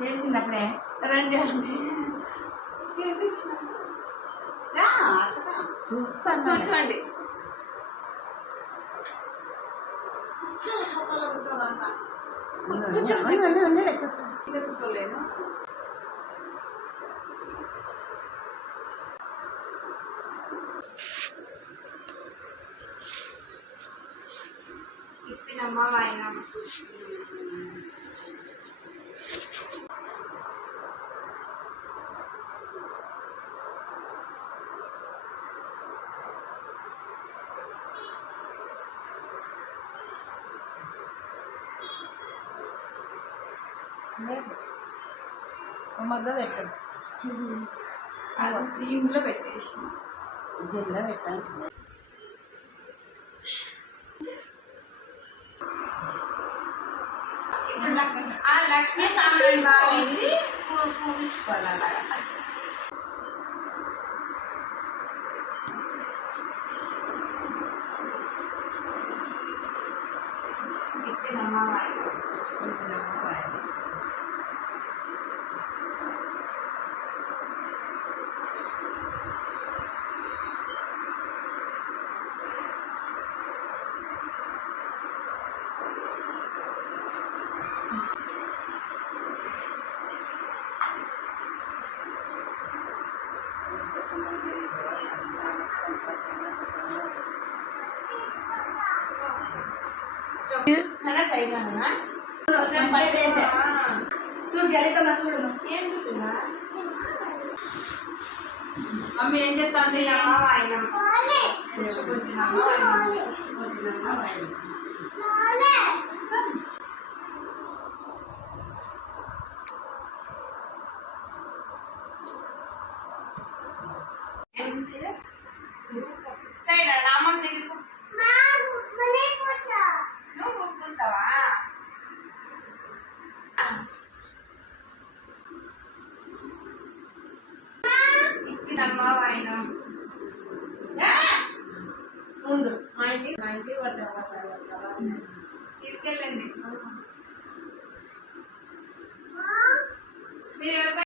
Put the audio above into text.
చేసింది అక్కడే? రండి అండి. చూస్తాను. కూర్చోండి. ఇస్తున్నమ్మా వాయినా మగ్గ పెట్టాను అది ఇందులో పెట్టేసి జిల్లా పెట్టాను ఇప్పుడు లక్ష్మి ఆ లక్ష్మి సామాన్ భావించి పూజించుకోవాలి అలాగా ఇస్తున్నమ్మా వాయినా అలా సైడ్ అన్నా చూడు గెలితో చూడు ఏం చూస్తున్నా మమ్మీ ఏం చెప్తాంది అమ్మా వాయినా కూర్చుకుంటున్నామా వాయినా సైడ్ కర్మ ఆయన ముందు మా ఇంటికి మా తీసుకెళ్ళండి.